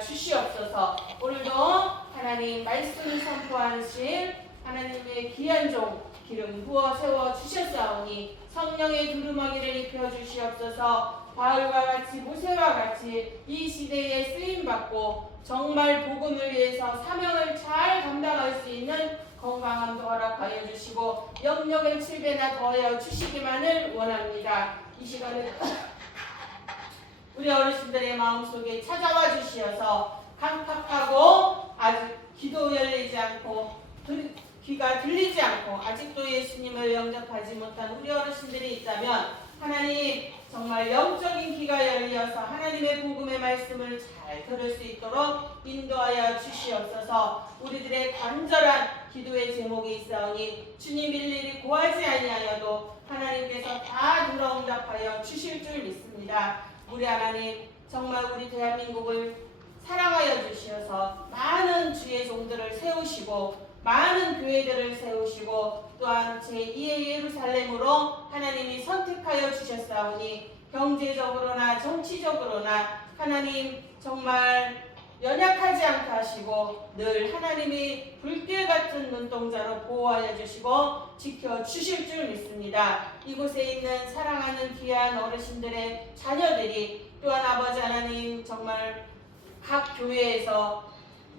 주시옵소서. 오늘도 하나님 말씀을 선포하신 하나님의 귀한 종 기름 부어 세워 주셨사오니 성령의 두루마기를 입혀 주시옵소서. 바울과 같이 모세와 같이 이 시대에 쓰임받고 정말 복음을 위해서 사명을 잘 감당할 수 있는 건강함도 허락하여 주시고 영역을 7배나 더하여 주시기만을 원합니다. 이 시간에 우리 어르신들의 마음속에 찾아와 주시어서 강팍하고 아직 귀도 열리지 않고 귀가 들리지 않고 아직도 예수님을 영접하지 못한 우리 어르신들이 있다면 하나님 정말 영적인 귀가 열려서 하나님의 복음의 말씀을 잘 들을 수 있도록 인도하여 주시옵소서. 우리들의 간절한 기도의 제목이 있사오니 주님 일일이 고하지 아니하여도 하나님께서 다 들어응답하여 주실 줄 믿습니다. 우리 하나님 정말 우리 대한민국을 사랑하여 주시어서 많은 주의 종들을 세우시고 많은 교회들을 세우시고 또한 제2의 예루살렘으로 하나님이 선택하여 주셨사오니 경제적으로나 정치적으로나 하나님 정말 연약하지 않게 하시고 늘 하나님이 불길 같은 눈동자로 보호하여 주시고 지켜주실 줄 믿습니다. 이곳에 있는 사랑하는 귀한 어르신들의 자녀들이 또한 아버지 하나님 정말 각 교회에서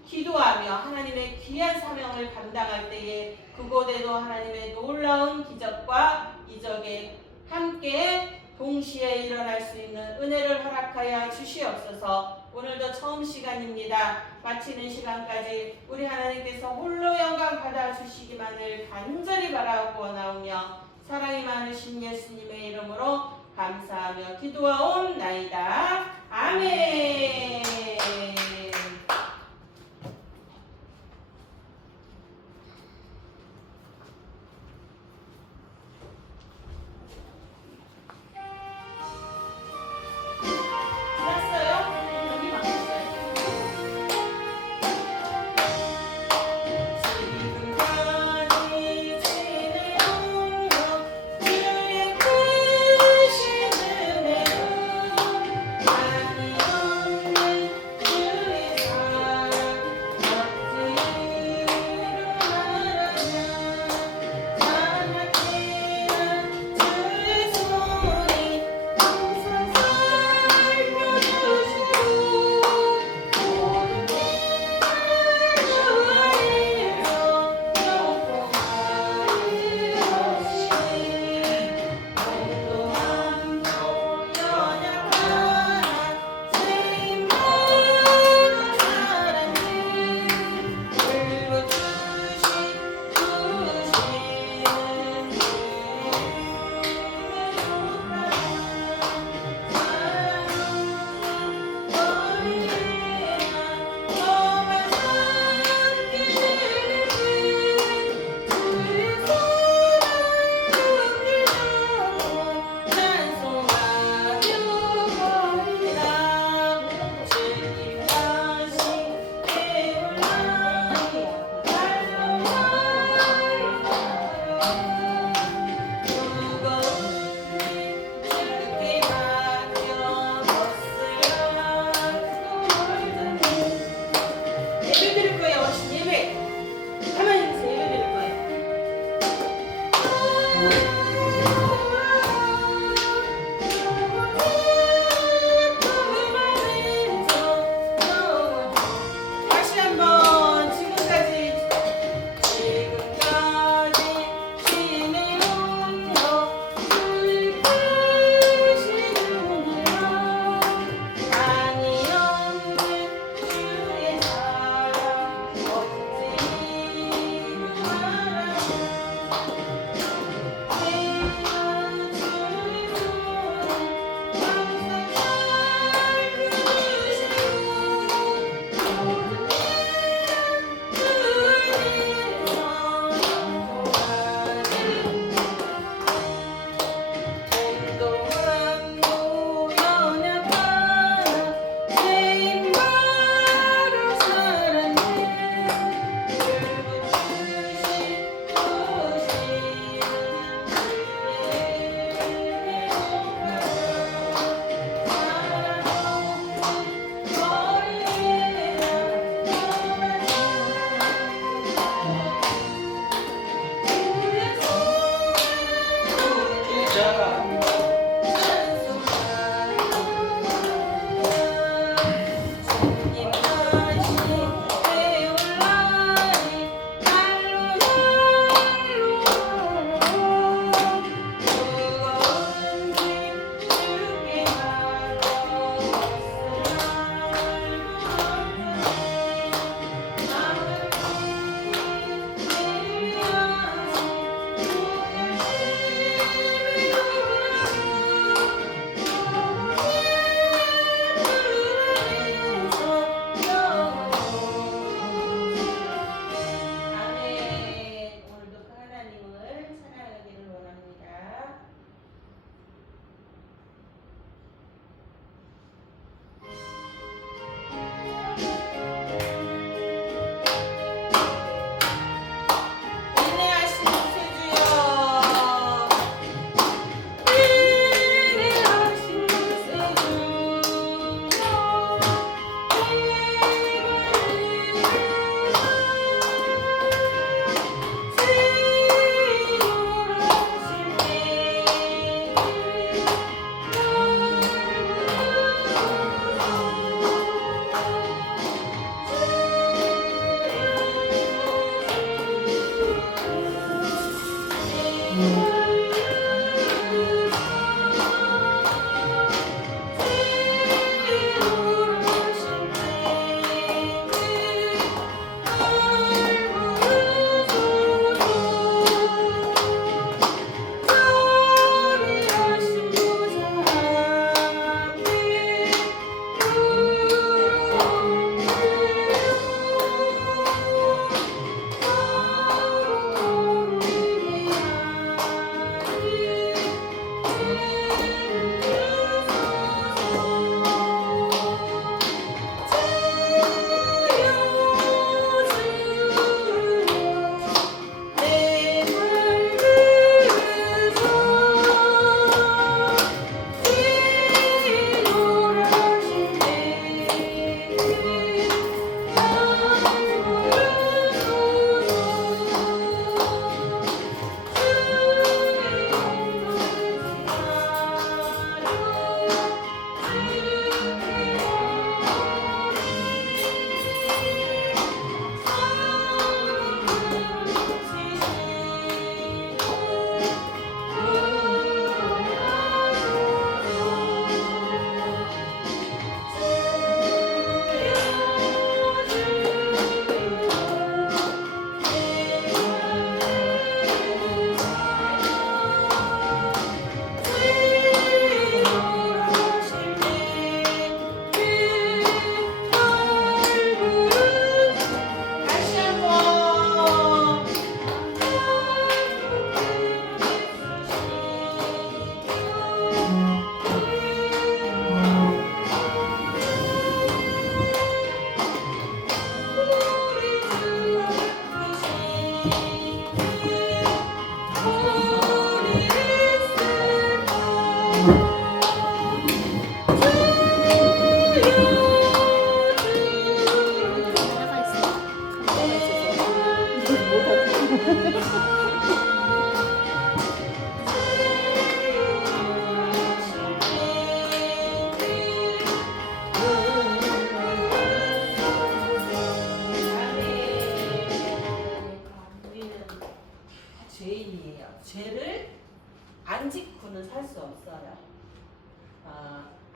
기도하며 하나님의 귀한 사명을 감당할 때에 그곳에도 하나님의 놀라운 기적과 이적에 함께 동시에 일어날 수 있는 은혜를 허락하여 주시옵소서. 오늘도 처음 시간입니다. 마치는 시간까지 우리 하나님께서 홀로 영광 받아주시기만을 간절히 바라고 원하오며 사랑이 많으신 예수님의 이름으로 감사하며 기도하옵나이다. 아멘.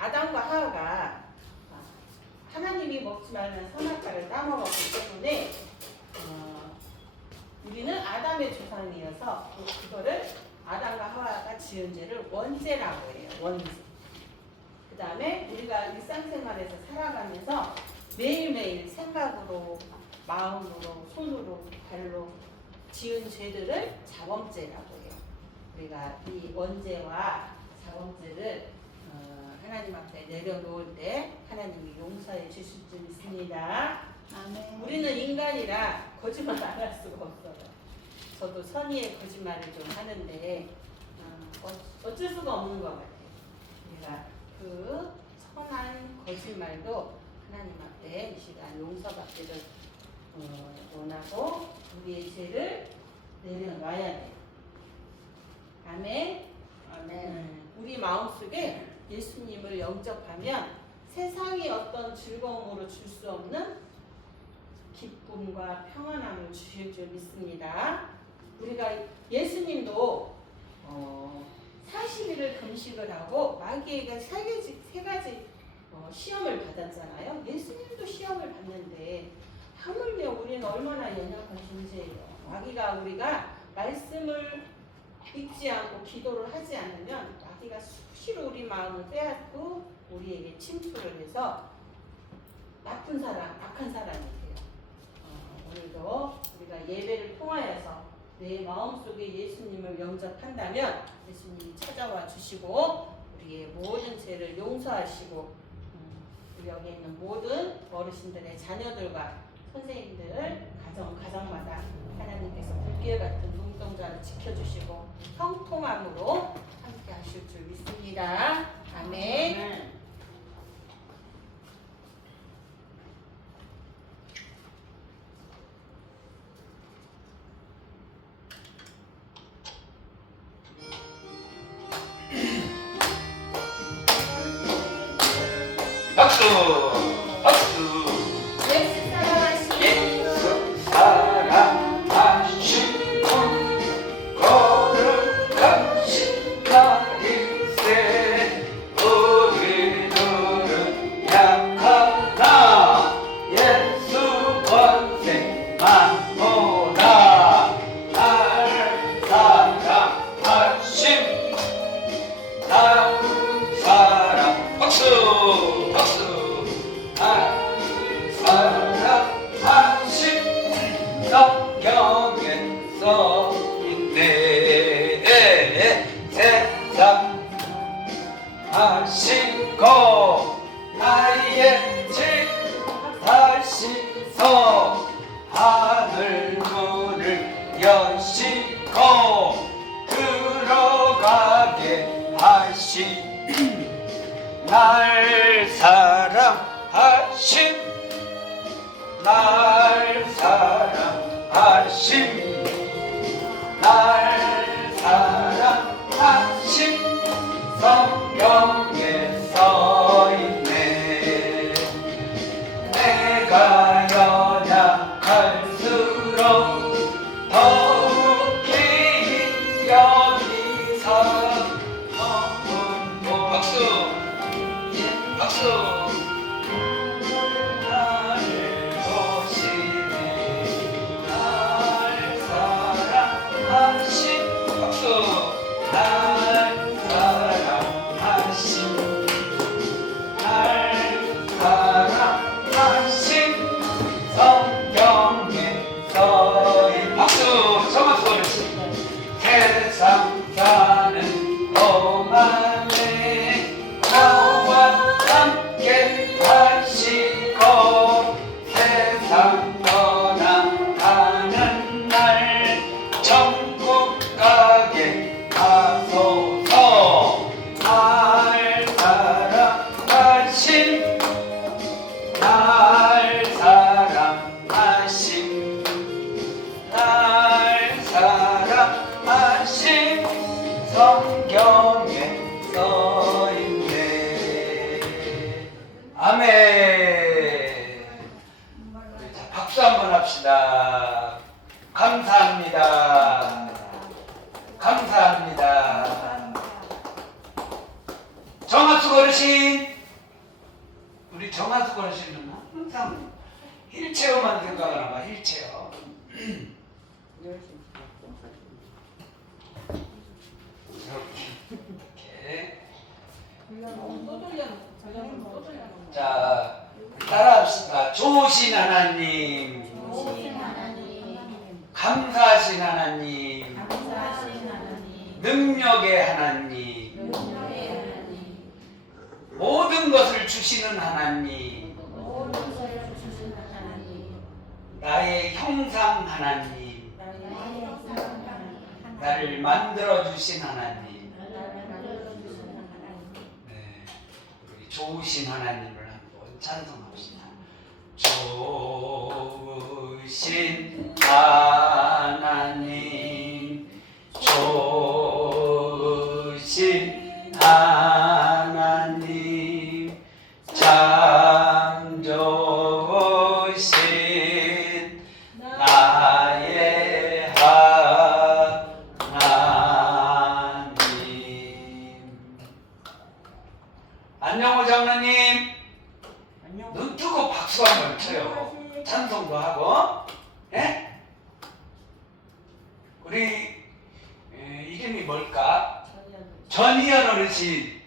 아담과 하와가 하나님이 먹지 말라는 선악과를 따먹었기 때문에 우리는 아담의 조상이어서 그거를 아담과 하와가 지은 죄를 원죄라고 해요. 원죄. 그 다음에 우리가 일상생활에서 살아가면서 매일매일 생각으로, 마음으로, 손으로, 발로 지은 죄들을 자범죄라고 해요. 우리가 이 원죄와 자범죄를 하나님 앞에 내려놓을 때 하나님이 용서해 주실 줄 믿습니다. 아멘. 우리는 인간이라 거짓말 안 할 수가 없어요. 저도 선의의 거짓말을 좀 하는데 어쩔 수가 없는 것 같아요. 우리가 그 선한 거짓말도 하나님 앞에 이 시간 용서받기를 원하고 우리의 죄를 내려놔야 돼요. 아멘. 우리 마음속에 예수님을 영접하면 세상이 어떤 즐거움으로 줄 수 없는 기쁨과 평안함을 주실 줄 믿습니다. 우리가 예수님도 40일을 금식을 하고 마귀에게 세 가지 시험을 받았잖아요. 예수님도 시험을 받는데 하물며 우리는 얼마나 연약한 존재예요. 마귀가 우리가 말씀을 읽지 않고 기도를 하지 않으면 마귀가 수시로 우리 마음을 빼앗고 우리에게 침투를 해서 나쁜 사람, 악한 사람이 돼요. 오늘도 우리가 예배를 통하여서 내 마음속에 예수님을 영접한다면 예수님이 찾아와 주시고 우리의 모든 죄를 용서하시고 그리고 여기 있는 모든 어르신들의 자녀들과 선생님들 가정마다 하나님께서 불길 같은 눈동자를 지켜주시고 형통함으로 함께 하실 줄 믿습니다. 아멘. 박수! 박수! 예수 사랑하시고 예수 사랑하시고 거룩하신 나일세 우리들은 약하나 예수 권세 많구나 나를 사랑하심 나를 사랑 박수! 사랑하신 성경에 써있네 세상 하시고 나의 집 다시서 하늘 문을 여시고 들어가게 하시 날 사랑하심 날 사랑하심 날 사랑하심 성경에 써있네 내가 연약할수록 더욱이 여기서 박수 박수 나를 보시네 날 사랑하신 박수 날 사랑하신 날 사랑하신 성경에 써있는 박수 정말 소리치 세상 사는 동안에 나와 함께 하시고 세상 떠나가는 날 천국 가게 하소서 날 사랑하신 날 사랑하신 날 사랑하신 성경에 써있네 아멘. 자, 박수 한번 합시다. 감사합니다. 감사합니다. 정하숙 어르신, 우리 정하숙 어르신은 항상 휠체어만 생각하나 봐. 휠체어. 이렇게. 자, 따라합시다. 좋으신 하나님, 감사하신 하나님, 능력의 하나님, 모든 것을 주시는 하나님, 나의 형상 하나님, 나를 만들어 주신 하나님, 네, 우리 좋으신 하나님을 한번 찬송합시다. 좋으신 하나님, 좋으신 하나님, 참 좋으신 나의 하나님. 안녕호 장로님, 눈 뜨고 박수 한번 쳐요. 찬송도 하고. 예? 우리 이름이 뭘까? 전희연 어르신,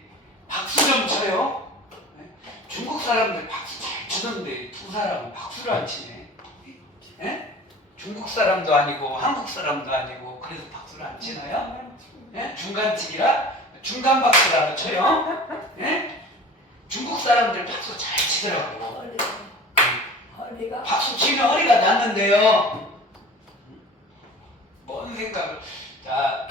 박수 좀 쳐요. 예? 중국 사람들 박수 잘 치던데 두 사람은 박수를 안 치네. 예? 중국 사람도 아니고 한국 사람도 아니고 그래서 박수를 안 치나요? 예? 중간치기라 중간 박수라고 쳐요. 예? 중국 사람들 박수 잘 치네. 치더라고. 허리가 박수 치면 허리가 낫는데요. 뭔 생각을? 자,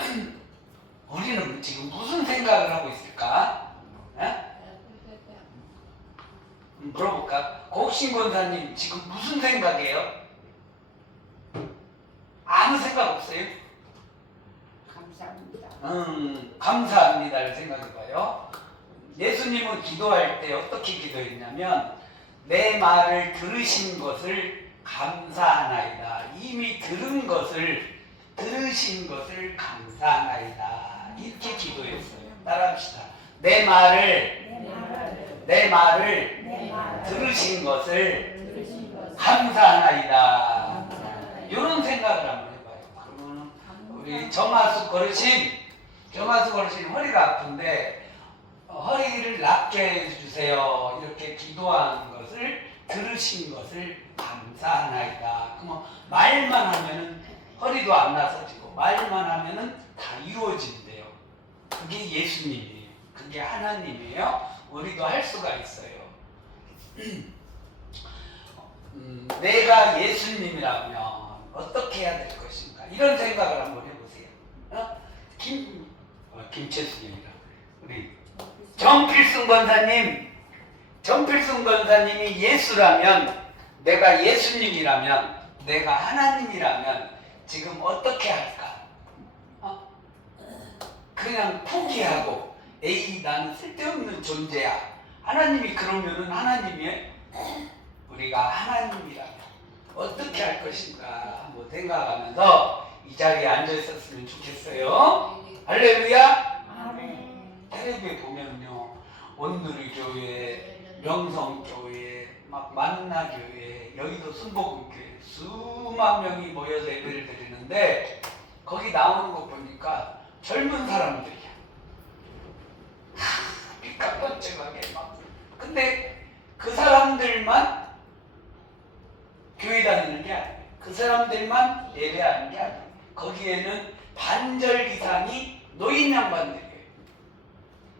우리는 지금 무슨 생각을 하고 있을까? 에? 물어볼까? 곡신 권사님 지금 무슨 생각이에요? 아무 생각 없어요? 감사합니다. 감사합니다를 생각해봐요. 예수님은 기도할 때 어떻게 기도했냐면 내 말을 들으신 것을 감사하나이다. 이미 들은 것을 들으신 것을 감사하나이다. 이렇게 기도했어요. 따라합시다. 내 말을 들으신 것을 감사하나이다. 이런 생각을 한번 해봐요. 그러면 우리 정하수 거르신 허리가 아픈데 허리를 낫게 해주세요. 이렇게 기도하는 것을 들으신 것을 감사하나이다. 그러면 말만 하면은 허리도 안 나서지고 말만 하면은 다 이루어진대요. 그게 예수님이에요. 그게 하나님이에요. 우리도 할 수가 있어요. 내가 예수님이라면 어떻게 해야 될 것인가? 이런 생각을 한번 해보세요. 김채수님이라 우리 정필승 권사님이 예수라면, 내가 예수님이라면, 내가 하나님이라면 지금 어떻게 할까? 그냥 포기하고 에이 나는 쓸데없는 존재야. 하나님이 그러면은 하나님이 우리가 하나님이라면 어떻게 할 것인가 한번 생각하면서 이 자리에 앉아 있었으면 좋겠어요. 할렐루야. 텔레비에 보면요, 온누리 교회, 명성교회, 막 만나교회, 여의도 순복음교회 수만 명이 모여서 예배를 드리는데 거기 나오는 거 보니까 젊은 사람들이야. 삐까뻔쩍하게 막. 근데 그 사람들만 교회 다니는 게 아니에요. 그 사람들만 예배하는 게 아니에요. 거기에는 반절 이상이 노인 양반들이에요.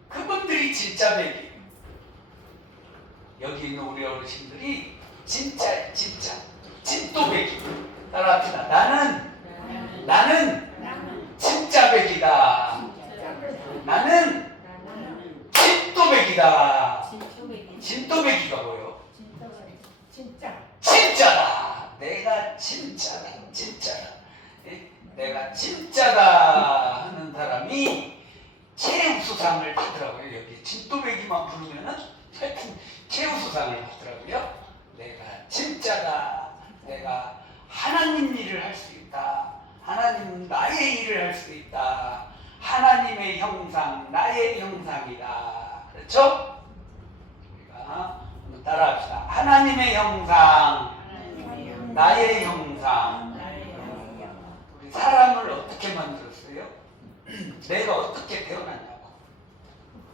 그분들이 진짜 백이에요. 여기 있는 우리 어르신들이 진짜 진또백이에요. 따라합시다. 나는 진짜 백이다. 나는 진또백이다. 진또백이가 뭐예요? 진짜다. 내가 진짜다. 예? 내가 진짜다 하는 사람이 최우수상을 받더라고요. 여기 진또배기만 부르면은 하여튼 최우수상을 받더라고요. 내가 진짜다. 내가 하나님 일을 할 수 있다. 하나님은 나의 일을 할 수 있다. 하나님의 형상, 나의 형상이다. 그렇죠? 우리가 한번 따라합시다. 하나님의 형상, 나의 형상. 우리 사람을 어떻게 만들었어요? 내가 어떻게 태어났냐고.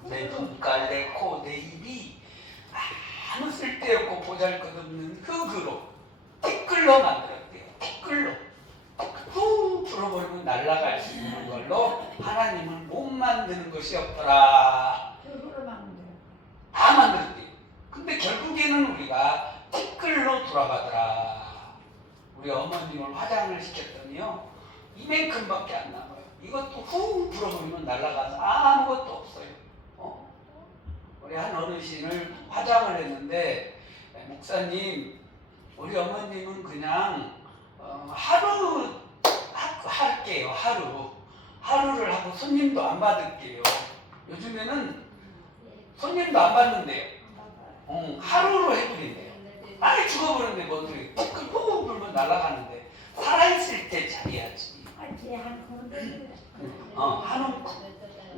내 눈깔, 내 코, 내 입이 아무 쓸데없고 보잘것없는 흙으로, 티끌로 만들었대요. 티끌로. 후 불어버리면 날아갈 수 있는 걸로 하나님은 못 만드는 것이 없더라. 다 만들었대요. 근데 결국에는 우리가 티끌로 돌아가더라. 우리 어머님을 화장을 시켰더니요, 이만큼밖에 안 남아요. 이것도 후 불어버리면 날아가서 아무것도 없어요. 우리 한 어르신을 화장을 했는데, 목사님, 우리 어머님은 그냥 하루 할게요. 하루를 하고 손님도 안 받을게요. 요즘에는 손님도 안 받는데요. 하루로 해버린대요. 아예 죽어버렸네. 뭔데 티끌 후 불면 날아가는데 살아있을 때 잘해야지.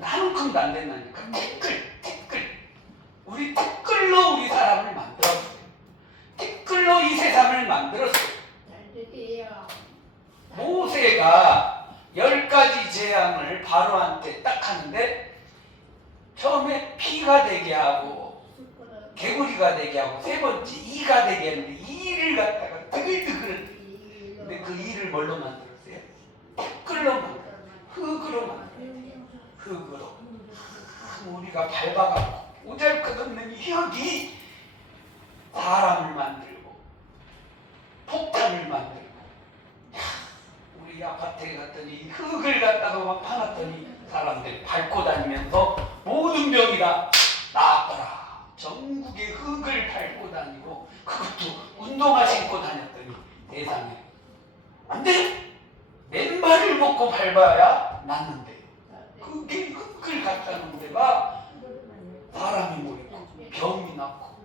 한 움큼도 안 된다니까. 티끌. 우리 티끌로 우리 사람을 만들었어요. 티끌로 이 세상을 만들었어요. 모세가 10가지 재앙을 바로한테 딱 하는데 처음에 피가 되게 하고 개구리가 되게 하고 세 번째 이가 되게 했는데 이를 갖다가 뜨글뜨글. 근데 그 이를 뭘로 만들었어요? 티끌로 만들었어요. 흙으로 만들었어요. 흙으로. 우리가 밟아가고 오잘것없는 이 흙이 사람을 만들고 폭탄을 만들고, 우리 아파트에 갔더니 흙을 갖다가 막 파놨더니 사람들이 밟고 다니면서 모든 병이 다 나았더라. 전국에 흙을 밟고 다니고, 그것도 운동화 신고 다녔더니 세상에 안 돼! 맨발을 먹고 밟아야 낫는데, 그게 흙을 갖다 놓은 데가 사람이 모이고 병이 났고.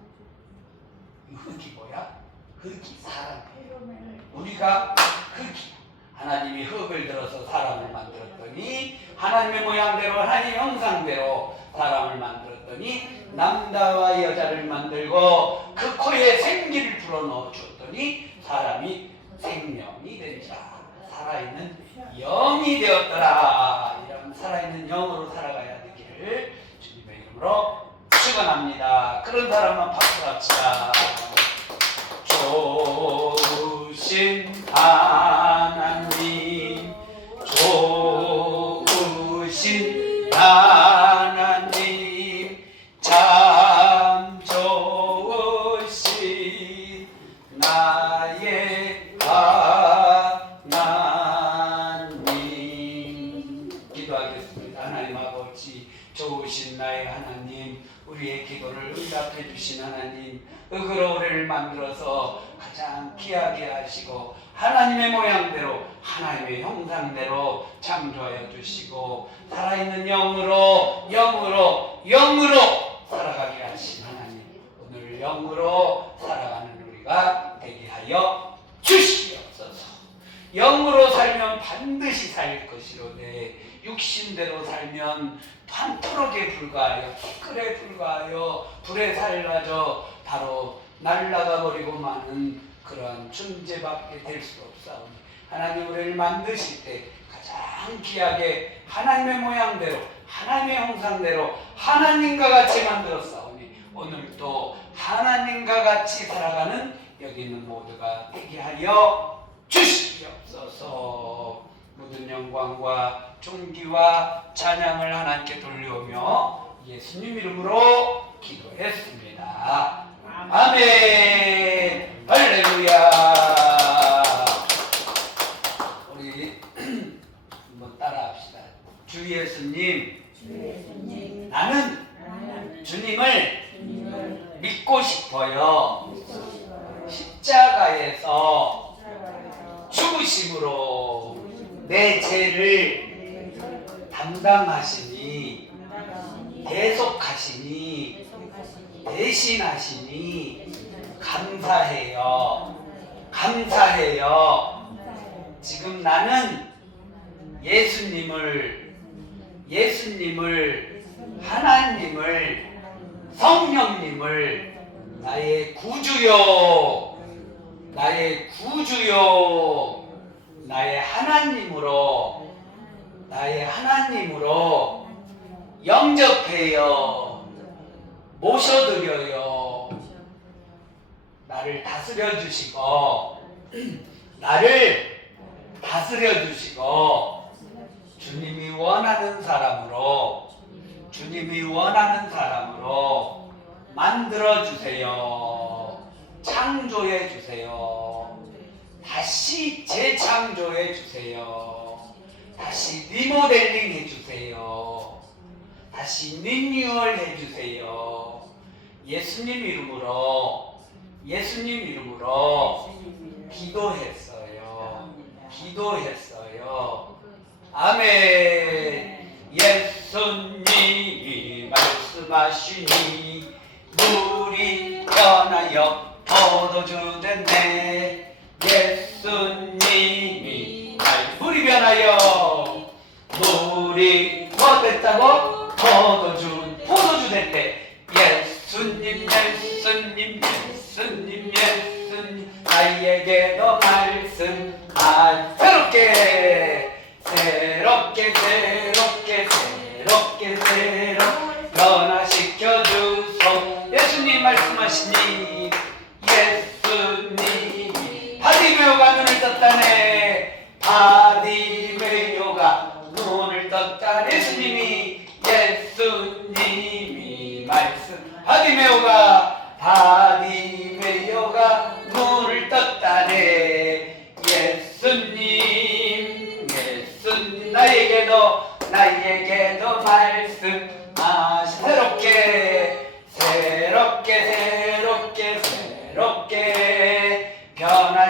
흙이 뭐야? 흙이 사람이에요. 우리가 흙이, 하나님이 흙을 들어서 사람을 만들었더니 하나님의 모양대로 하나님의 형상대로 사람을 만들었더니 남자와 여자를 만들고 그 코에 생기를 불어넣어 주었더니 사람이 생명이 된자, 살아있는 영이 되었더라. 이런 살아있는 영으로 살아가야 되기를 주님의 이름으로 축원합니다. 그런 사람만 박수 합시다. 좋으신 하나님, 좋으신 하나님, 참 좋으신 나의 하나님. 기도하겠습니다. 하나님 아버지, 좋으신 나의 하나님, 우리의 기도를 응답해 주신 하나님, 흙으로 우리를 만들어서 가장 귀하게 하시고 하나님의 모양대로 하나님의 형상대로 창조하여 주시고 살아있는 영으로 살아가게 하신 하나님, 오늘 영으로 살아가는 우리가 되게 하여 주시옵소서. 영으로 살면 반드시 살 것이로되 육신대로 살면 판토록에 불과하여 티끌에 불과하여 불에 살라져 바로 날아가 버리고 마는 그러한 존재밖에 될 수 없사오니, 하나님 우리를 만드실 때 가장 귀하게 하나님의 모양대로 하나님의 형상대로 하나님과 같이 만들었사오니 오늘 또 하나님과 같이 살아가는 여기 있는 모두가 되게 하여 주시옵소서. 모든 영광과 존귀와 찬양을 하나님께 돌려오며 예수님 이름으로 기도했습니다. 아멘. 할렐루야. 우리 한번 따라합시다. 주 예수님, 나는 주님을 믿고 싶어요. 십자가에서 죽으심으로 내 죄를 담당하시니, 대속하시니, 대신하시니 감사해요. 감사해요. 지금 나는 예수님을, 하나님을, 성령님을 나의 구주요, 나의 하나님으로 영접해요. 모셔드려요. 나를 다스려 주시고 주님이 원하는 사람으로 만들어 주세요. 창조해 주세요. 다시 재창조해 주세요. 다시 리모델링 해 주세요. 다시 리뉴얼 해 주세요. 예수님 이름으로 기도했어요. 아멘. 예수님이 말씀하시니 물이 변하여 포도주 됐네. 예수님이 물이 변하여 물이 뭐 됐다고? 포도주 됐대. 예수님 나에게도 말씀하 새롭게 변화시켜 주소. 예수님 말씀하시니 예수님이 바디메오가 눈을 떴다네. 바디메오가 눈을 떴다네. 예수님이 말씀. 바디메오가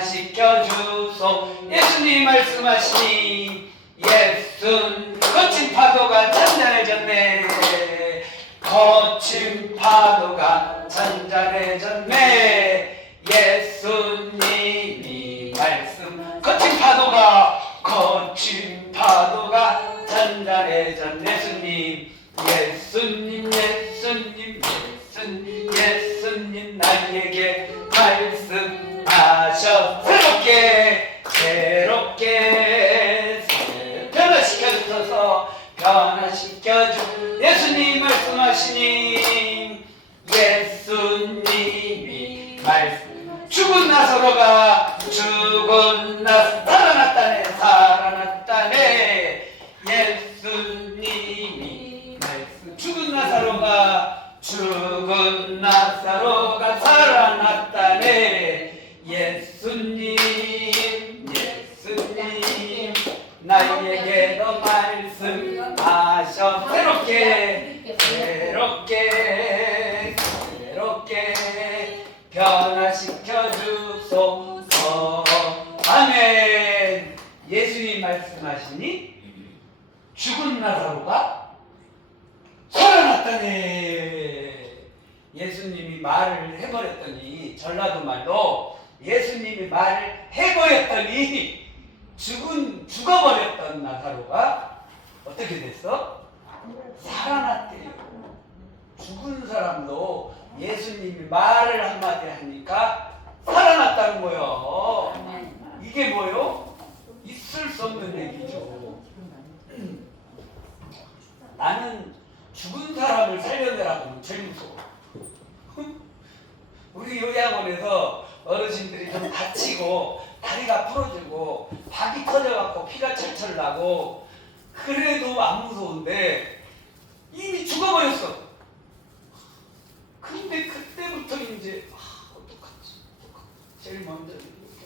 변화시켜 주소. 예수님 말씀하시니 예순 거친 파도가 잔잔해졌네. 거친 파도가 잔잔해졌네. 예수님이 말씀 거친 파도가 잔잔해졌네. 예수님 나에게 말씀하셔. 새롭게 변화시켜 주셔서 예수님 말씀하시니 예수님이 말씀 죽은 나사로가 살아났다네. 예수님이 말씀 죽은 나사로가 살아났다네. 예수님 나에게도 말씀하셔. 새롭게 변화시켜 주소서. 아멘. 예수님 말씀하시니 죽은 나사로가 살아났다네. 예수님이 말을 해버렸더니, 전라도 말로 예수님이 말을 해버렸더니 죽어버렸던 나사로가 어떻게 됐어? 살아났대요. 죽은 사람도 예수님이 말을 한마디 하니까 살아났다는 거예요. 이게 뭐요? 있을 수 없는 얘기죠. 나는 죽은 사람을 살려내라고 하면 제일 무서워. 우리 요양원에서 어르신들이 좀 다치고 다리가 부러지고 박이 터져갖고 피가 철철 나고 그래도 안 무서운데 이미 죽어버렸어. 근데 그때부터 이제 어떡하지? 제일 먼저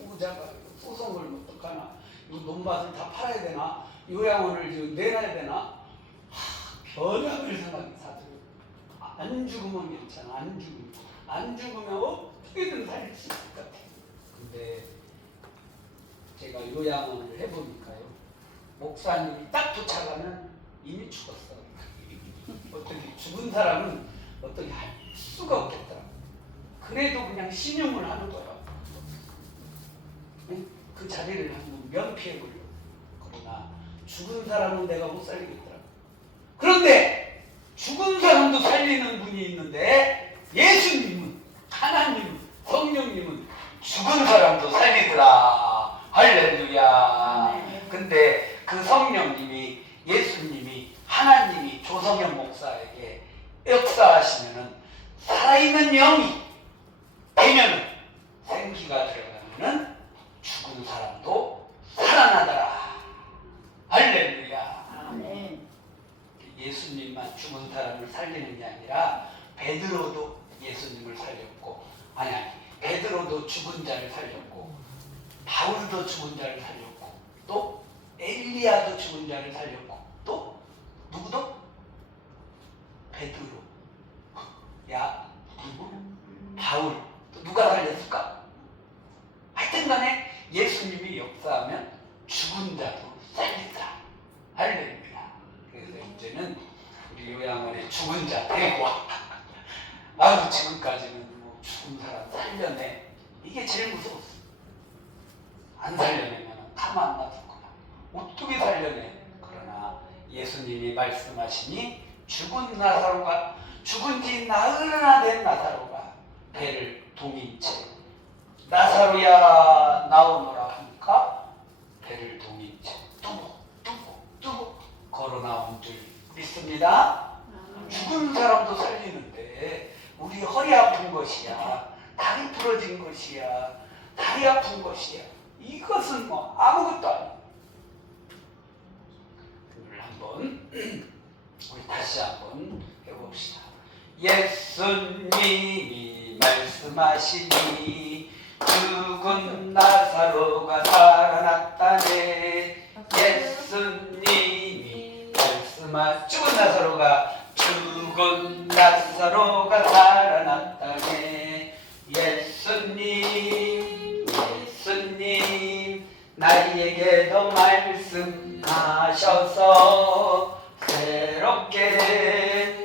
부자가 소송을 어떡하나, 이거 논밭을 다 팔아야 되나, 요양원을 지금 내놔야 되나, 변함을 생각이 사들. 안 죽으면 괜찮아. 안 죽으면 어떻게든 살릴 수 있을 것 같아. 근데 제가 요양원을 해보니까요, 목사님이 딱 도착하면 이미 죽었어. 어떻게 죽은 사람은 어떻게 할 수가 없겠더라. 그래도 그냥 신용을 하는 거야. 그 자리를 한번 면피해보려. 그러나 죽은 사람은 내가 못 살리겠더라. 그런데 죽은 사람도 살리는 분이 있는데, 예수님은, 하나님은, 성령님은 죽은 사람도 살리더라. 할렐루야. 근데 그 성령님이, 예수님이, 하나님이 조성현 목사에게 역사하시면은, 살아있는 영이 되면은, 생기가 들어가면은 죽은 사람도 살아나더라. 할렐루야. 아멘. 예수님만 죽은 사람을 살리는 게 아니라 베드로도 예수님을 살렸고, 아니 베드로도 죽은 자를 살렸고, 바울도 죽은 자를 살렸고, 또 엘리야도 죽은 자를 살렸고, 또 누구도? 베드로, 누구? 바울. 또 누가 살렸을까? 하여튼간에 예수님이 역사하면 죽은 자도 살리더라. 할렐루야. 그래서 이제는 우리 요양원에 죽은 자 데리고 와. 지금까지는 뭐 죽은 사람 살려내. 이게 제일 무서웠어. 안 살려내면 가만 놔둘 거야. 어떻게 살려내? 그러나 예수님이 말씀하시니 죽은 지 나흘이나 된 나사로가 배를 동인 채 나사로야 나오너라 하니까 배를 동인 채 뚜벅 걸어 나온 줄 믿습니다. 죽은 사람도 살리는데 우리 허리 아픈 것이야, 다리 부러진 것이야, 다리 아픈 것이야, 이것은 뭐 아무것도 아니야. 오늘 한번 우리 다시 한번 해봅시다. 예수님이 말씀하시니 죽은 나사로가 살아났다네. 예수님이 죽은 나사로가 살아났다네. 예수님 예수님 나에게도 말씀하셔서 새롭게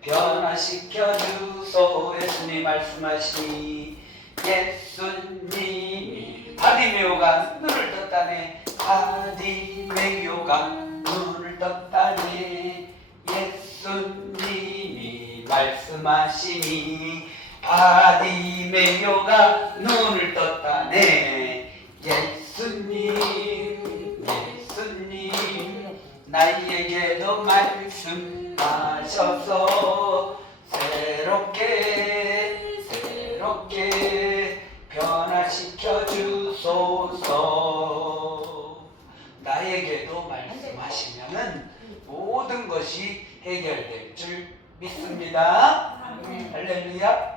변화시켜 주소. 예수님 말씀하시니 예수님이 바디메오가 눈을 떴다네. 바디메오가 눈을 떴다네. 예수님이 말씀하시니 바디메오가 눈을 떴다네. 예수님 나에게도 말씀하셔서 새롭게 변화시켜 주소서. 나에게도 말씀하시면은 모든 것이 해결될 줄 믿습니다. 할렐루야.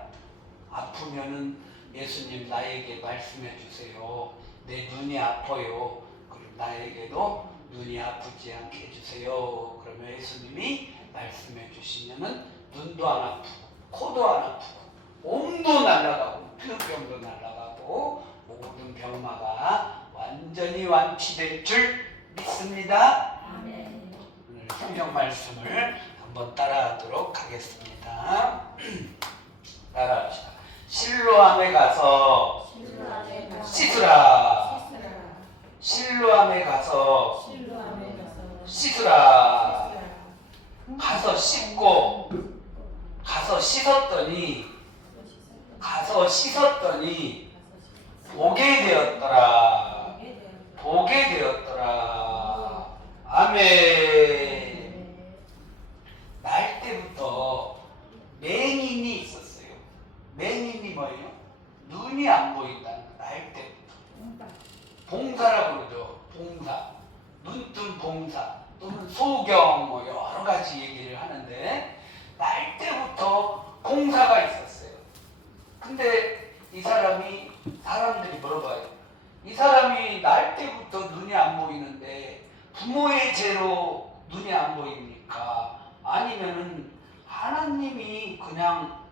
아프면은 예수님 나에게 말씀해 주세요. 내 눈이 아파요. 그럼 나에게도 눈이 아프지 않게 해주세요. 그러면 예수님이 말씀해 주시면은 눈도 안 아프고 코도 안 아프고 몸도 날아가고 폐병도 날아가고 모든 병마가 완전히 완치될 줄 믿습니다. 오늘 성경 말씀을 한번 따라하도록 하겠습니다. 따라합시다. 실로암에 가서 씻으라. 실로암에 가서 씻으라. 가서 씻고 가서 씻었더니 보게 되었더라. 아멘. 날 때부터 맹인이 있었어요. 맹인이 뭐예요? 눈이 안 보인다는 거. 날 때부터 봉사라고 그러죠. 봉사, 눈뜬 봉사 또는 소경 뭐 여러 가지 얘기를 하는데 날 때부터 봉사가 있었어요. 근데 이 사람이 사람들이 물어봐요. 이 사람이 날 때부터 눈이 안 보이는데 부모의 죄로 눈이 안 보입니까? 아니면은 하나님이 그냥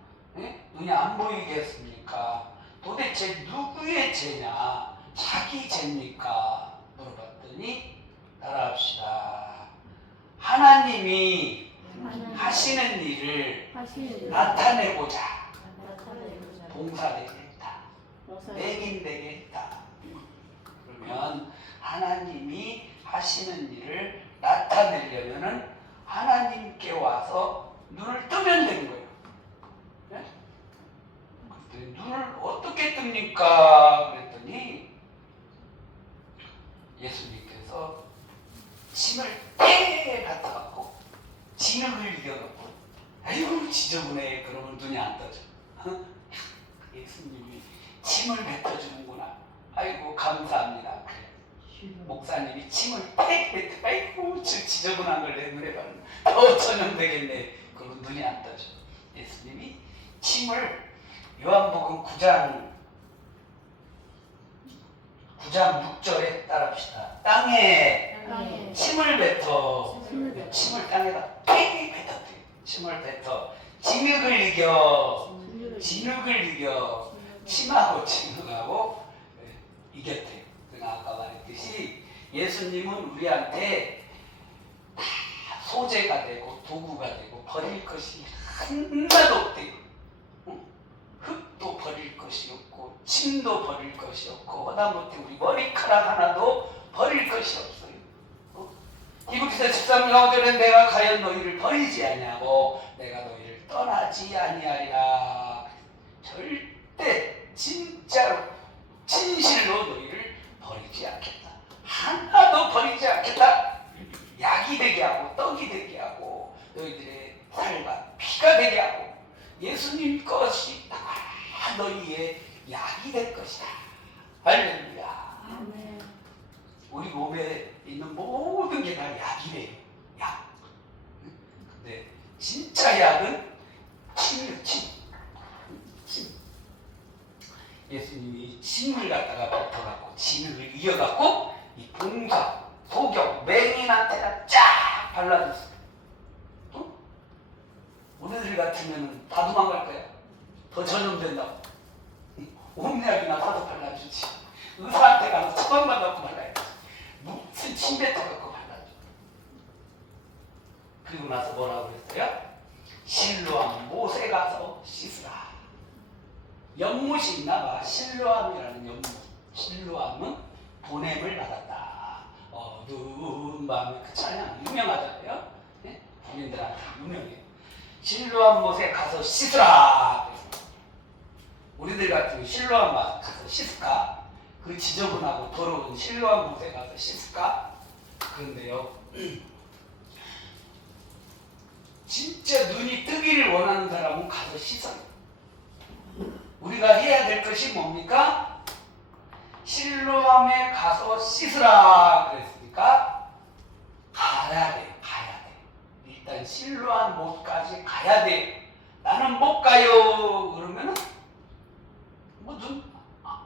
눈이 안 보이게 했습니까? 도대체 누구의 죄냐? 자기 죄입니까? 물어봤더니 따라합시다. 하나님이 하시는 일을 나타내고자 봉사되겠다. 맹인 되겠다. 그러면 하나님이 하시는 일을 나타내려면은 하나님께 와서 눈을 뜨면 되는 거예요. 네? 그랬더니 눈을 어떻게 뜹니까? 그랬더니 예수님께서 침을 떼 뱉어갖고 진흙을 이겨갖고 아이고 지저분해. 그러면 눈이 안 떠져. 예수님이 침을 뱉어주는구나. 아이고 감사합니다. 그래. 목사님이 침을 떼 뱉어. 아이고 지저분한 걸 내 눈에 봐는 더 전염되겠네. 그러면 눈이 안 떠져. 예수님이 침을 요한복음 9장 6절에 따라합시다. 땅에 침을 뱉어. 침을 땅에다 떼 뱉었대. 침을 뱉어. 진흙을 이겨. 침하고 진흙하고 이겼대. 그러니까 아까 말했듯이 예수님은 우리한테 다 소재가 되고 도구가 되고 버릴 것이 하나도 없대요. 흙도 버릴 것이 없고 침도 버릴 것이 없고 하다못해 우리 머리카락 하나도 버릴 것이 없어요. 히브리서 13장 5절에 내가 과연 너희를 버리지 아니하고 내가 너희를 떠나지 아니하리라. 절대 진짜로 진실로 너희를 버리지 않겠다. 하나도 버리지 않겠다. 약이 되게 하고 떡이 되게 하고 너희들의 살과 피가 되게 하고 예수님 것이 다 너희의 약이 될 것이다. 할렐루야. 아멘. 우리 몸에 있는 모든 게 다 약이래요. 약. 근데 진짜 약은 침이에요. 침. 예수님이 침을 갖다가 뱉어갖고 진흙을 이어갖고 이 봉사, 소경, 맹인한테다 쫙 발라줬어요. 오늘들 같으면 다 도망갈 거야. 더 전염된다고. 옴약이나 사서 발라주지. 의사한테 가서 처방받아갖고 발라야지. 무슨 침뱉어 갖고 발라줘. 그리고 나서 뭐라고 그랬어요? 실로암 못에 가서 씻으라. 연못이 있나봐. 실로암이라는 연못. 실로암은 보냄을 받았다. 어두운 밤에 그 찬양 유명하잖아요. 네? 국민들한테 유명해요. 실로암 못에 가서 씻으라. 우리들 같은 실로암 가서 씻을까? 그 지저분하고 더러운 실로암 못에 가서 씻을까? 그런데요. 진짜 눈이 뜨기를 원하는 사람은 가서 씻어요. 우리가 해야 될 것이 뭡니까? 실로암에 가서 씻으라 그랬으니까 가야 돼. 일단 실로암 못까지 가야 돼. 나는 못 가요. 그러면은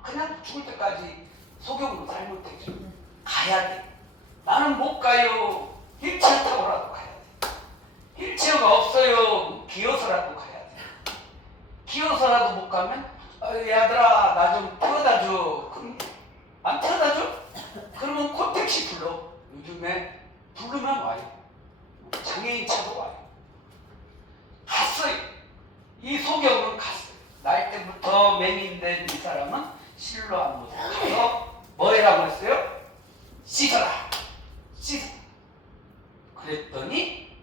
그냥 죽을 때까지 소경으로 살면 되죠. 가야 돼. 나는 못 가요. 휠체어 타고라도 가야 돼. 휠체어가 없어요. 기어서라도 가야 돼. 기어서라도 못 가면 얘들아 나 좀 태워다 줘. 그럼 안 태워다 줘? 그러면 코택시 불러. 요즘에 부르면 와요. 장애인 차도 와요. 갔어요. 이 소경은 갔어요. 날 때부터 맹인된 이 사람은 실로암 못에 가서 뭐 해라고 했어요? 씻어라. 그랬더니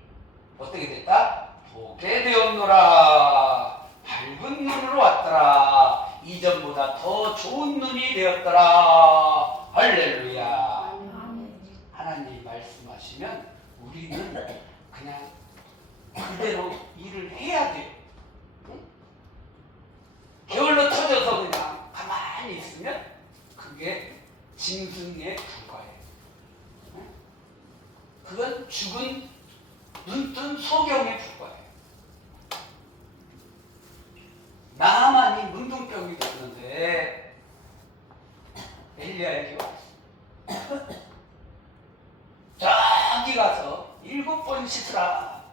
어떻게 됐다? 보게 되었노라. 밝은 눈으로 왔더라. 이전보다 더 좋은 눈이 되었더라. 할렐루야. 하나님이 말씀하시면 우리는 그냥 그대로 일을 해야 돼요. 응? 게을러 터져서 그냥 가만히 있으면 그게 짐승에 불과해요. 응? 그건 죽은 눈뜬 소경에 불과해요. 나만이 문둥병이 됐는데 엘리야에게 왔어. 저기 가서 7번 씻으라.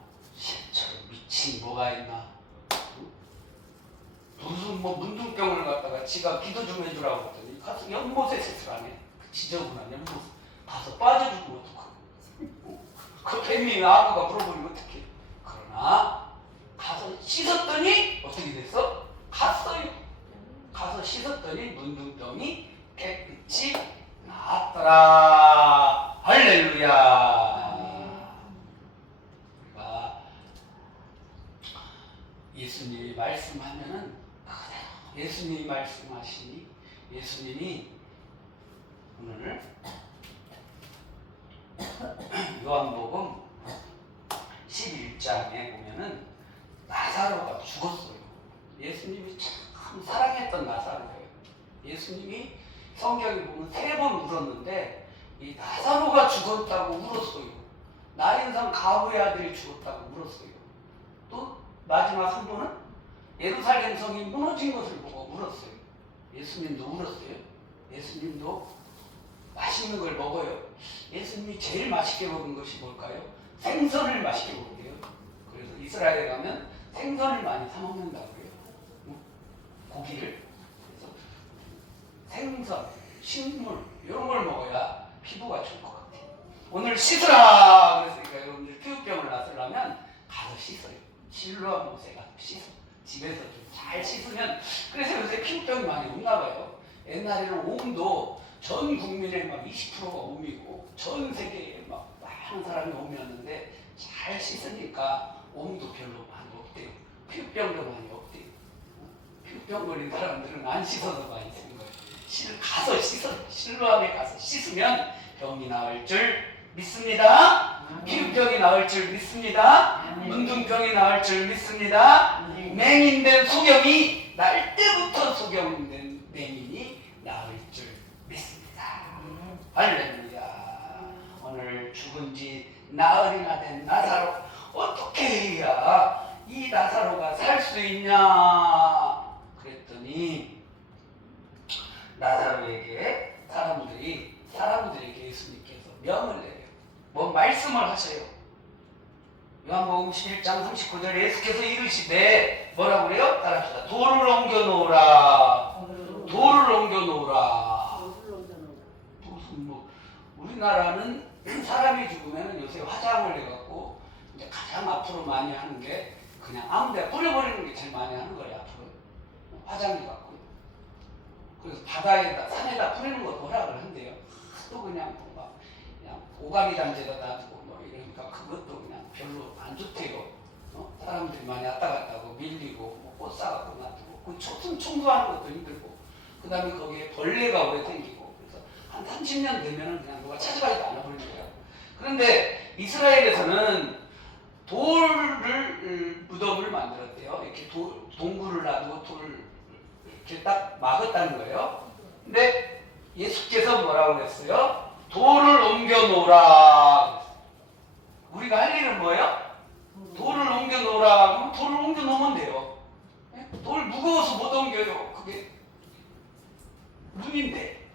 저런 미친 뭐가 있나? 무슨 문둥병을 갖다가 지가 기도 좀 해주라고 했더니 가서 연못에 씻으라네. 그 지저분한 연못 가서 빠져 죽으면 어떡하고. 그 뱀이 아무가 물어보면 어떡해. 그러나 가서 씻었더니 어떻게 됐어? 갔어요. 가서 씻었더니 문둥병이 깨끗이 나았더라. 할렐루야. 우리가 예수님이 말씀하면은 예수님이 말씀하시니 예수님이 오늘 요한복음 11장에 보면은 나사로가 죽었어요. 예수님이 참 사랑했던 나사로예요. 예수님이 성경에 보면 3번 울었는데 이 나사로가 죽었다고 울었어요. 나인성 가부의 아들이 죽었다고 울었어요. 또 마지막 한 번은 예루살렘 성이 무너진 것을 보고 울었어요. 예수님도 울었어요. 예수님도 맛있는 걸 먹어요. 예수님이 제일 맛있게 먹은 것이 뭘까요? 생선을 맛있게 먹대요. 그래서 이스라엘에 가면 생선을 많이 사 먹는다고요. 고기를. 그래서 생선, 식물 이런 걸 먹어야 피부가 좋을 것 같아요. 오늘 씻으라 그랬으니까 여러분들 피부병을 낫으려면 가서 씻어요. 실로암 못에 가서 씻어. 집에서 좀 잘 씻으면. 그래서 요새 피부병이 많이 없나 봐요. 옛날에는 옴도 전 국민의 막 20%가 옴이고 전 세계에 막 많은 사람이 옴이었는데 잘 씻으니까 옴도 별로 많이 없대요. 피부병도 많이 없대요. 피부병 걸린 사람들은 안 씻어서 많이 쓰는 거예요. 가서 씻어. 실로암에 가서 씻으면 병이 나을 줄 믿습니다. 피부병이 나을 줄 믿습니다. 문둥병이 나을 줄 믿습니다. 맹인된 소경이 날 때부터 소경된 맹인이 나을 줄 믿습니다. 할렐루야. 오늘 죽은 지 나흘이나 된 나사로 어떻게 해야 이 나사로가 살 수 있냐 그랬더니 나사로에게 사람들에게 예수님께서 명을 내려요. 뭐 말씀을 하셔요. 요한복음 11장 39절에 예수께서 이르시되 뭐라고 그래요? 따라합시다. 돌을 옮겨 놓으라. 우리나라는 사람이 죽으면 요새 화장을 해갖고 이제 가장 앞으로 많이 하는 게 그냥 아무데나 뿌려버리는 게 제일 많이 하는 거예요. 앞으로 화장해갖고. 그래서 바다에다 산에다 뿌리는 것도 허락을 한대요. 또 그냥 막 그냥 오가리 단지에다 놔두고 뭐 이러니까 그것도 그냥 별로 안 좋대요. 사람들이 많이 왔다 갔다 하고 밀리고 뭐꽃 사갖고 놔두고 그 초승 청소하는 것도 힘들고 그 다음에 거기에 벌레가 오래 생기고 그래서 한 30년 되면은 그냥 누가 찾아가지도 않아 버리는 거예요. 그런데 이스라엘에서는 돌을 무덤을 만들었대요. 이렇게 동굴을 놔두고 돌을 이렇게 딱 막았다는 거예요. 근데 예수께서 뭐라고 했어요? 돌을 옮겨 놓으라. 우리가 할 일은 뭐예요? 돌을 옮겨 놓으라. 그럼 돌을 옮겨 놓으면 돼요. 돌 무거워서 못 옮겨요. 그게 눈인데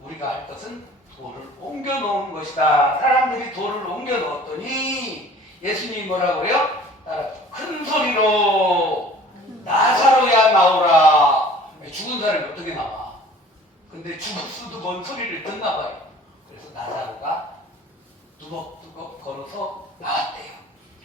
우리가 할 것은 돌을 옮겨 놓은 것이다. 사람들이 돌을 옮겨 놓았더니 예수님이 뭐라고 해요? 큰 소리로 나사로야 나오라. 죽은 사람이 어떻게 나와? 근데 죽었어도 뭔 소리를 듣나 봐요. 그래서 나사로가 두벅두벅 걸어서 나왔대요.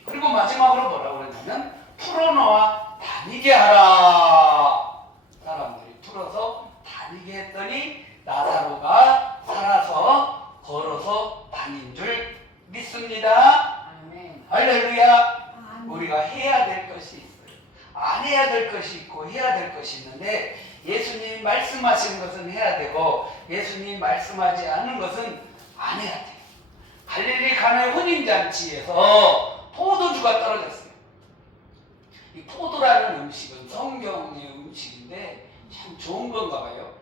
그리고 마지막으로 뭐라고 그랬냐면 풀어놓아 다니게 하라. 사람들이 풀어서 다니게 했더니 나사로가 살아서 걸어서 다닌 줄 믿습니다. 아멘. 할렐루야. 우리가 해야 될 것이 있어요. 안 해야 될 것이 있고 해야 될 것이 있는데 예수님 말씀하신 것은 해야 되고 예수님 말씀하지 않은 것은 안 해야 돼요. 갈릴리 가나의 혼인잔치에서 포도주가 떨어졌어요. 이 포도라는 음식은 성경의 음식인데 참 좋은 건가 봐요.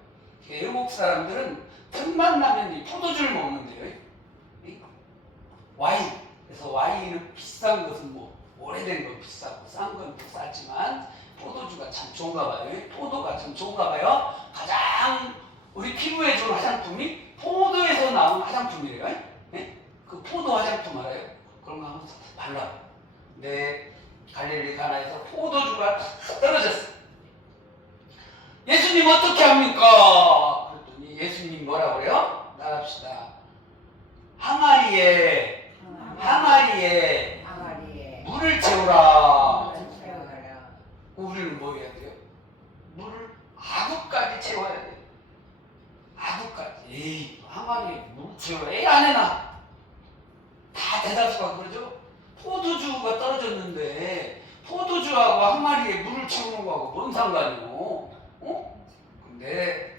외국 사람들은 틈만 나면 이 포도주를 먹는데요. 와인. 그래서 와인은 비싼 것은 뭐 오래된 건 비싸고 싼 건 비싸지만 포도주가 참 좋은가 봐요. 포도가 참 좋은가 봐요. 가장 우리 피부에 좋은 화장품이 포도에서 나온 화장품이래요. 네? 그 포도 화장품 알아요? 그런 거 한번 발라요. 근데 갈릴리 가나에서 포도주가 떨어졌어요. 예수님 어떻게 합니까? 그랬더니 예수님 뭐라고 그래요? 나갑시다. 항아리에 물을 채우라. 우리는 뭐 해야 돼요? 물을 아구까지 채워야 돼요. 아구까지. 에이, 항아리에 물 채워라. 에이, 안 해놔. 다 대다수가 그러죠? 포도주가 떨어졌는데 포도주하고 항아리에 물을 채우는 거하고 뭔 상관이요? 근데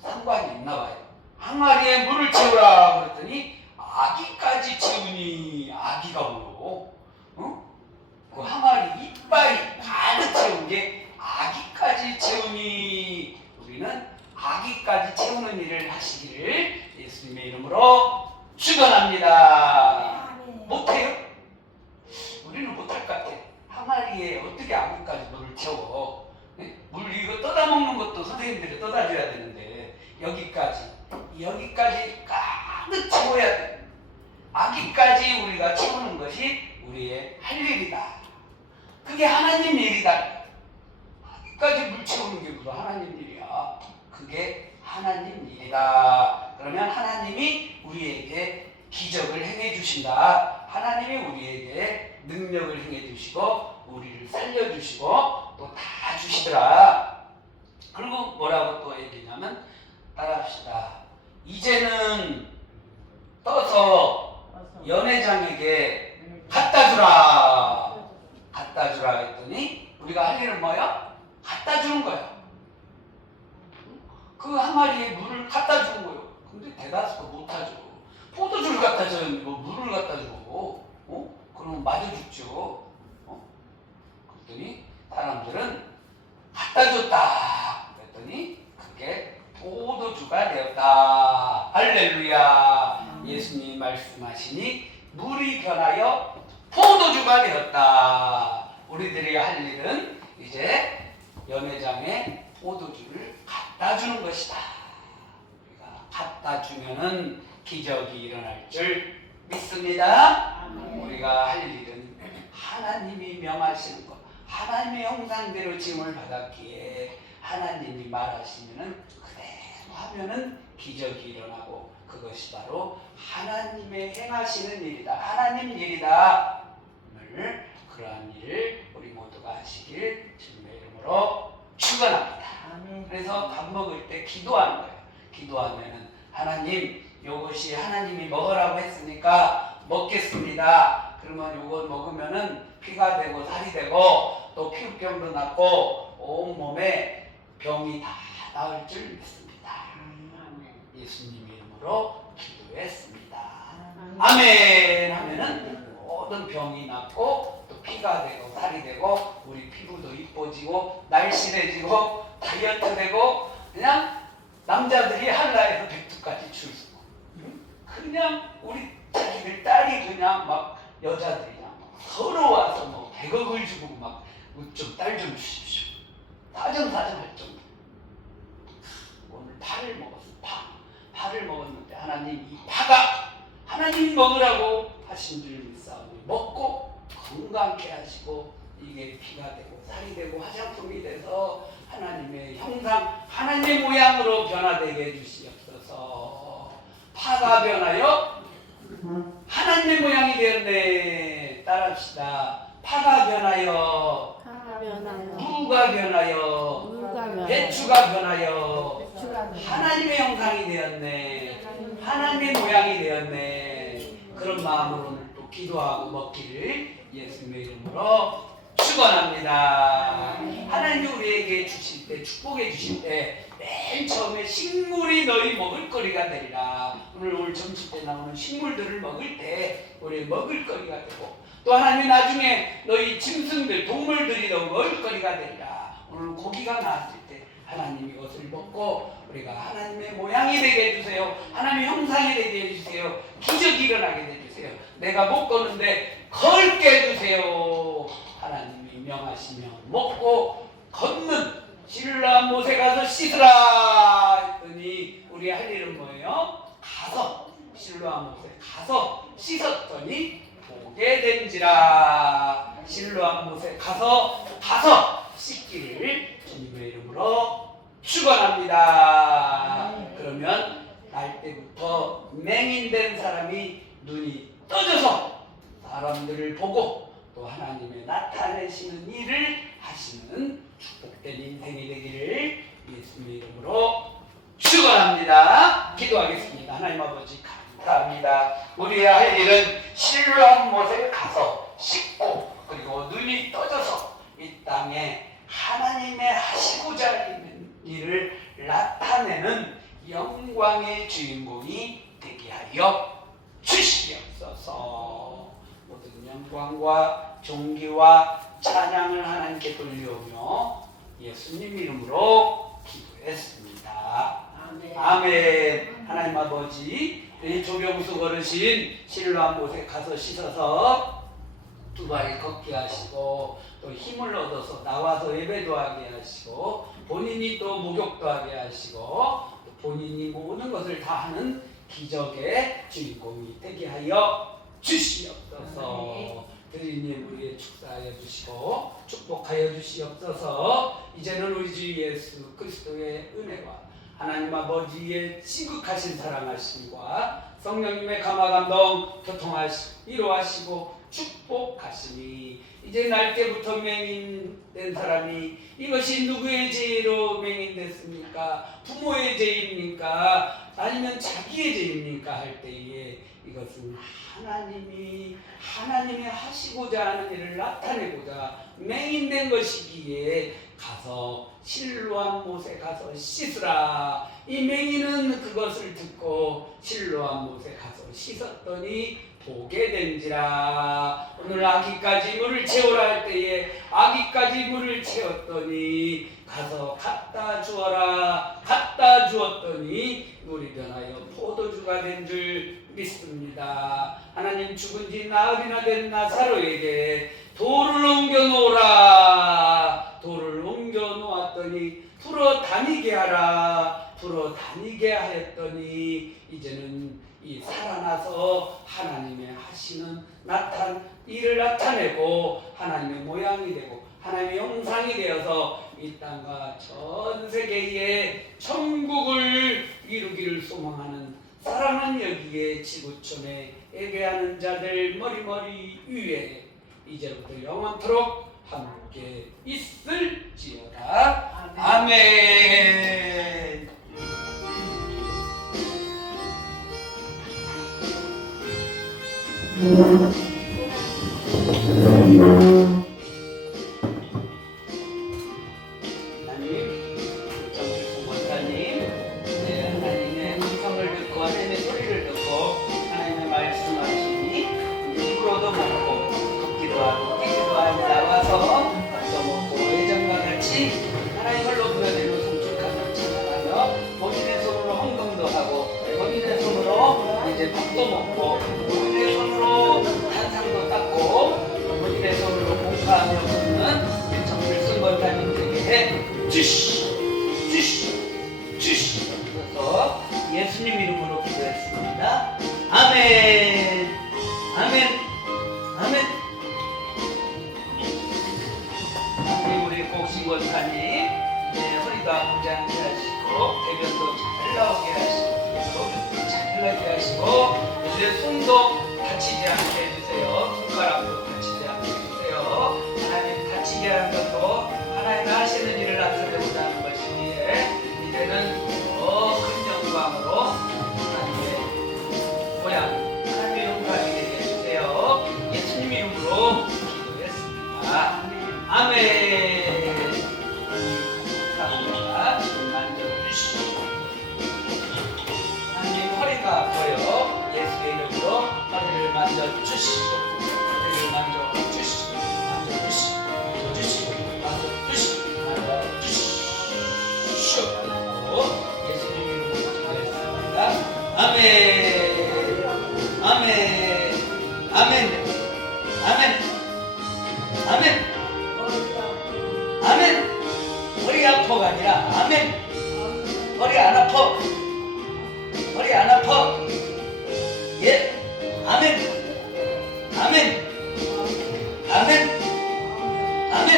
상관이 있나 봐요. 항아리에 물을 채우라 그랬더니 아기까지 채우니 아기가 뭐요? 그 항아리 이빨이 가득 채운 게 아기까지 채우니 우리는 아기까지 채우는 일을 하시기를 예수님의 이름으로 축원합니다. 못해요? 우리는 못할 것 같아. 항아리에 어떻게 아기까지 물을 채워? 네? 물 이거 떠다 먹는 것도 선생님들이 떠다 줘야 되는데 여기까지 가득 채워야 돼. 아기까지 우리가 채우는 것이 우리의 할 일이다. 그게 하나님 일이다. 아기까지 물 채우는 게 무슨 하나님 일이야. 그게 하나님 일이다. 그러면 하나님이 우리에게 기적을 행해 주신다. 하나님이 우리에게 능력을 행해 주시고 우리를 살려 주시고 또 다 주시더라. 그리고 뭐라고 또 얘기냐면 따라합시다. 이제는 떠서 연회장에게 갖다 주라 했더니 우리가 할 일은 뭐야? 갖다 주는 거야. 그 항아리에 물을 갖다 주는 거예요. 근데 대다수가 못하죠. 포도주를 갖다 줘요. 뭐 물을 갖다 주고 그러면 맞아 죽죠. 그랬더니 사람들은 갖다 줬다 그랬더니 그게 포도주가 되었다. 할렐루야. 예수님이 말씀하시니 물이 변하여 포도주가 되었다. 우리들이 할 일은 이제 연회장에 포도주를 갖다 주는 것이다. 우리가 갖다 주면은 기적이 일어날 줄 믿습니다. 우리가 할 일은 하나님이 명하시는 것, 하나님의 형상대로 지음을 받았기에 하나님이 말하시면은 그대로 기도하면은 기적이 일어나고 그것이 바로 하나님의 행하시는 일이다. 하나님 일이다. 오늘 그러한 일을 우리 모두가 하시길 주님의 이름으로 축원합니다. 아멘. 그래서 밥 먹을 때 기도하는 거예요. 기도하면은 하나님 요것이 하나님이 먹으라고 했으니까 먹겠습니다. 그러면 요걸 먹으면은 피가 되고 살이 되고 또 피부병도 낫고 온몸에 병이 다 나을 줄 믿습니다. 예수님의 이름으로 기도했습니다. 아멘 하면은 모든 병이 낫고 또 피가 되고 살이 되고 우리 피부도 이뻐지고 날씬해지고 다이어트 되고 그냥 남자들이 한라에서 백두까지 줄 수. 그냥 우리 자기들 딸이 그냥 막 여자들이 막 서로 와서 뭐 100억을 주고 막 좀 딸 좀 주십시오. 사정사정 할 정도. 오늘 파를 먹었어. 파를 먹었는데 하나님 이 파가 하나님이 먹으라고 하신 줄 믿사오니 먹고 건강케 하시고 이게 피가 되고 살이 되고 화장품이 돼서 하나님의 형상, 하나님의 모양으로 변화되게 해주시옵소서. 파가 변하여 하나님의 모양이 되었네. 따라합시다. 파가 변하여 무가 변하여 배추가 변하여 하나님의 형상이 되었네. 하나님의 모양이 되었네. 그런 마음으로 오늘 또 기도하고 먹기를 예수님의 이름으로 축원합니다. 하나님이 우리에게 주실 때, 축복해 주실 때 맨 처음에 식물이 너희 먹을거리가 되리라. 오늘 점심 때 나오는 식물들을 먹을 때 우리 먹을거리가 되고 또 하나님이 나중에 너희 짐승들, 동물들이 너 먹을거리가 되리라. 오늘 고기가 나왔을 때 하나님이 이것을 먹고 우리가 하나님의 모양이 되게 해주세요. 하나님의 형상이 되게 해주세요. 기적이 일어나게 해주세요. 내가 못 걷는데 걸게 해주세요. 하나님이 명하시면 먹고 걷는 신라 못에 가서 씻으라 했더니 우리 할 일은 뭐예요? 가서 신라 못에 가서 씻었더니 보게 된지라. 신라 못에 가서 씻기를 주님의 이름으로 축원합니다. 그러면 날 때부터 맹인된 사람이 눈이 떠져서 사람들을 보고 또 하나님의 나타내시는 일을 하시는 축복된 인생이 되기를 예수님의 이름으로 축원합니다. 기도하겠습니다. 하나님 아버지 감사합니다. 우리의 할 일은 신랑 못에 가서 씻고 그리고 눈이 떠져서 이 땅에 하나님의 하시고자 하는 일을 나타내는 영광의 주인공이 되게 하여 주시옵소서. 모든 영광과 존귀와 찬양을 하나님께 돌려오며 예수님 이름으로 기도했습니다. 아멘. 하나님 아버지, 이 조병숙 어르신 실로암 못에 가서 씻어서 두 발 걷게 하시고 또 힘을 얻어서 나와서 예배도 하게 하시고 본인이 또 목욕도 하게 하시고 또 본인이 모든 것을 다 하는 기적의 주인공이 되게 하여 주시옵소서. 드리님 우리의 축사하여 주시고 축복하여 주시옵소서. 이제는 우리 주 예수 그리스도의 은혜와 하나님 아버지의 지극하신 사랑하심과 성령님의 감화감동 교통하시고 위로하시고 축복하시니 이제 날 때부터 맹인된 사람이 이것이 누구의 죄로 맹인됐습니까? 부모의 죄입니까? 아니면 자기의 죄입니까? 할 때에 이것은 하나님이 하시고자 하는 일을 나타내고자 맹인된 것이기에 가서 실로암 못에 가서 씻으라. 이 맹인은 그것을 듣고 실로암 못에 가서 씻었더니 보게 된지라. 오늘 아기까지 물을 채우라 할 때에 아기까지 물을 채웠더니 가서 갖다 주어라. 갖다 주었더니 물이 변하여 포도주가 된 줄 믿습니다. 하나님 죽은 지 나흘이나 된 나사로에게 돌을 옮겨 놓으라. 돌을 옮겨 놓았더니 풀어 다니게 하라. 풀어 다니게 하였더니 이제는 이 살아나서 하나님의 하시는 일을 나타내고 하나님의 모양이 되고 하나님의 형상이 되어서 이 땅과 전 세계에 천국을 소망하는 사랑하는 여기에 지구촌에 예배하는 자들 머리머리 위에 이제부터 영원토록 함께 있을지어다. 아멘. 하나님, 정필봉 원사님, 하나님의 음성을 듣고 하나님의 소리를 듣고 하나님의 말씀하시니 입으로도 먹고 걷기도 하고 뛰기도 하니 나와서 밥도 먹고 예전과 같이 하나님을 높여드리고 송축하며 찬양하며 본인의 손으로 헌금도 하고 본인의 손으로 이제 밥도 먹고 본인의 손으로 한상도 닦고 본인의 손으로 공사하며 걷는 정필승 권사님에게 주시 그래서 예수님 이름으로 기도했습니다. 아멘. 아멘. 아멘. 우리 곡신권사님 허리도 아프지 않게 하시고 대변도 잘 나오게 하시고 잘 나게 하시고 이제 손도 다치지 않게 해주세요. 손가락도 다치지 않게 해주세요. 하나님 다치게 하는 것도 하나님 하시는 일을 나타내고자 하는 것이기에 이제는 큰 영광으로 하나님의 모양 하나님의 영광이 되게 해주세요. 예수님 이름으로 기도했습니다. 아멘. 감사합니다. 지금 만져주시죠. 하나님 허리가 아파요. 예수의 이름으로 허리를 만져주시죠. 허리를 만져주시죠. 예수님 이름으로 기도했습니다. 아멘. 아멘. 아멘. 아멘. 아멘. 아멘. 허리 아파가 아니라 아멘. 허리 안 아파. 허리 안 아파. 예. 아멘. 아멘. 아멘. 아멘.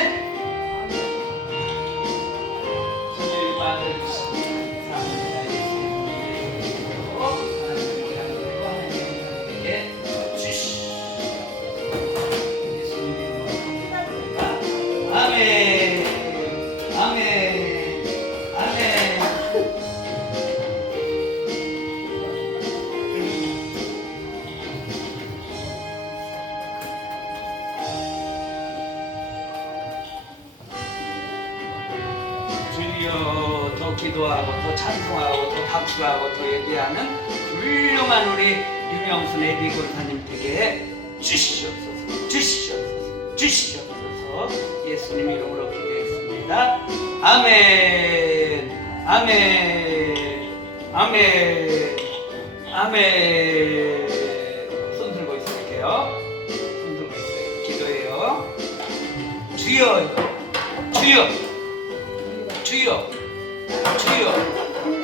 주님 만져주시니 감사합니다. 하나님께 주시. 예수님 이름으로 아멘. 아멘. 아멘. 주여 더 기도하고 더 찬송하고 더 박수하고 더 예배하는 훌륭한 우리 유명순 애비 권사님에게 주시옵소서. 주시옵소서. 주시옵소서. 예수님 이름으로 기도했습니다. 아멘. 아멘. 아멘. 아멘. 손 들고 있을게요. 손 들고 있어요. 기도해요. 주여. 주여. 주여, 주여,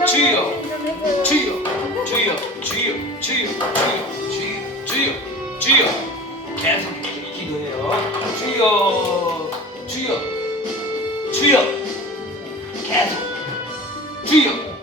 주여, 주여, 주여, 주여, 주여, 주여, 주여, 주여. 계속 기도해요. 주여, 주여, 주여. 계속 주여.